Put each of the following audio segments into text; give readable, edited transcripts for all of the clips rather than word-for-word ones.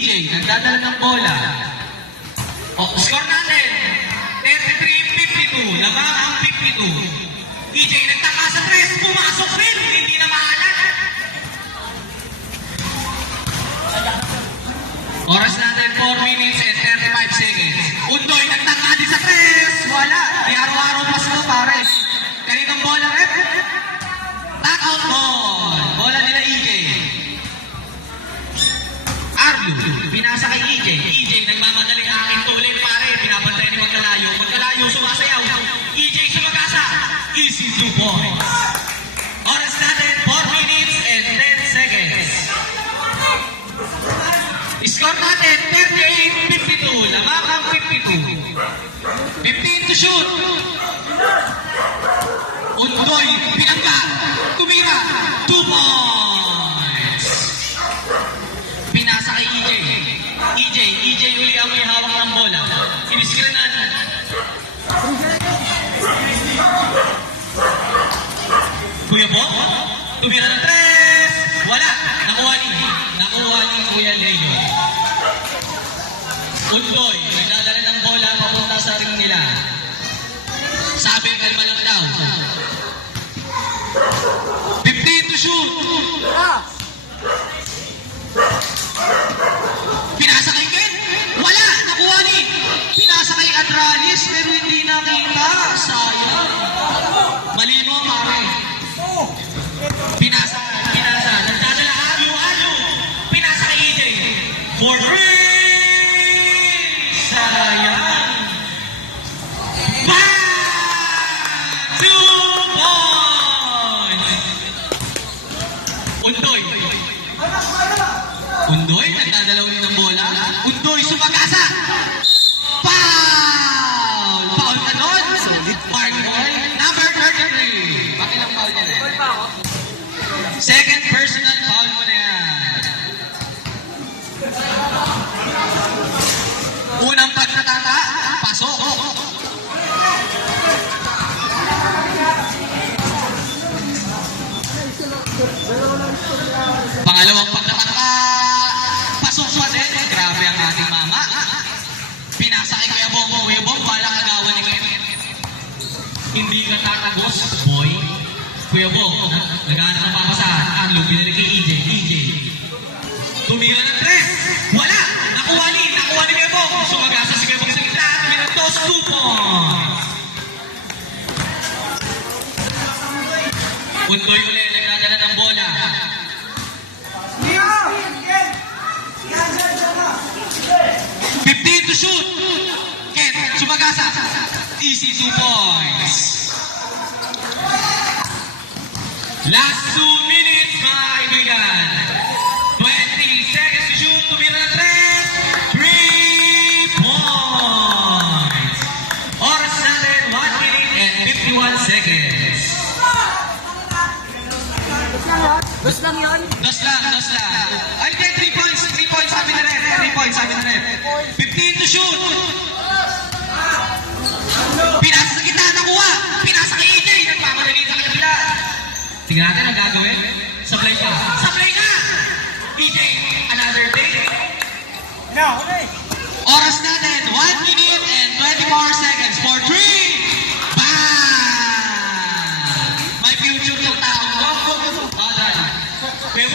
EJ, nagdadala ng bola. O, score natin. 33-52. Lamang ang 52. EJ, nagtaka sa press. Pumasok rin. Hindi na maalat. Oras natin, 4 minutes and 35 seconds. Undoy, nagtaka din sa press. Wala. Di araw-araw pa sila, pares. Kaninong bola, rep? Tack-out ball. Bola nila EJ. Arlo, binasa kay EJ. EJ, nagmamadaling aking tuloy, pare. Pinapantay ni Magkalayo. Magkalayo, sumasayaw. EJ, sumagasa. Easy 2 points. Oras natin, 4 minutes and 10 seconds. Score natin, 38-52. Lamang ang 52. 15 to shoot. Undoy, pinangga. Tumira. 2 points. Pinasa kay EJ. EJ uli ang may hawak ng bola. Iniskiranan. Kuya po, tumira ng 3. Wala. Nakuha ni Kuya Leo. Undoy, nagdadala ng bola papunta sa ring nila. Sabi, kalma lang daw. 15 to shoot. Pinasa kay Ken. Wala. Nakuha ni. Pinasa kay Adralis pero hindi nakita. Sayang. Mali mo, pare. Pinasa. Nagdadala ayo. Pinasa kay EJ. For 3. Sayang. Back! 2 points. Undoy, nagdadalaw din ng bola. Undoy, sumagasa. Foul! Foul na doon. Mark Boy, number 33. Bakit lang foul niya na yan? Second personal foul mo na yan. Unang pagkatata, pasok. Pangalawang pagkatata, pasok siya din. Grabe ang ating mama. Pinasa kay Kuya Bong. Kuya Bong, walang agawan ni Ken. Hindi ka tatagos, boy. Kuya Bong, naghanap ng papasahan. Ang lugi na kay EJ. Tumira ng 3. Wala. Nakuha ni Kuya Bong. Sumagasa si Kuya Bong sa gitna. Minutos, 2 points. Undoy ulit, nagdadala ng bola. 15 to shoot. Ken, sumagasa. Easy 2 points. Last 2 minutes, mga kaibigan. 20 seconds to shoot. Tumira na 3 points. Oras natin, 1 minute and 51 seconds. Dos lang yun? Dos lang. Ay, 3 points. 3 points sabi na rin. 3 points sabi na rin. 15 to shoot. Pinasa sa gitna, nakuha. Pinasa kay EJ. Nagpamadali sa kanila. Tingnan natin ang gagawin. Sablay pa. Sablay na! EJ, another day. No, okay. Oras natin, 1 minute and 24 seconds for 3. Bang! May future yung tao. Kuya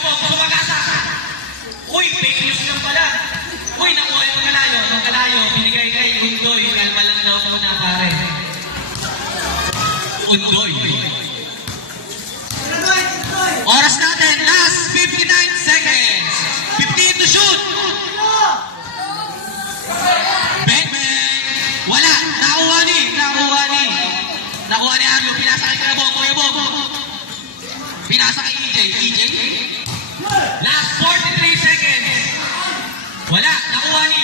Bong, sumagasa. Uy, fake news lang pala. Uy, nakuha yung Magkalayo. Binigay kay Undoy. Kalma lang daw muna, pare. Undoy. Oras natin, last 59 seconds. 15 to shoot. Bang! Wala. Nakuha ni Arlo. Pinasa kay Kuya Bong. Pinasa kay EJ. Last 43 seconds. Wala. Nakuha ni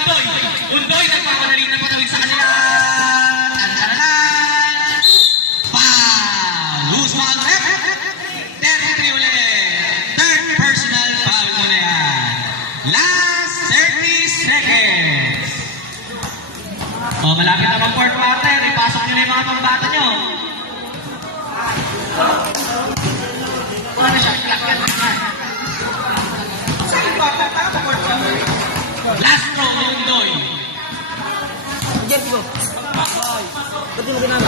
Undoy. Undoy, nagpapadali na patawid sa kanila. Tantaranan. Foul. Loose ball rep. 33 ulit. Third personal foul mo na yan. Last 30 seconds. O, malapit na mag fourth quarter. Ipasok nyo na yung mga pambata nyo. Ano siya? Saan yung bata? di mo ginagawa.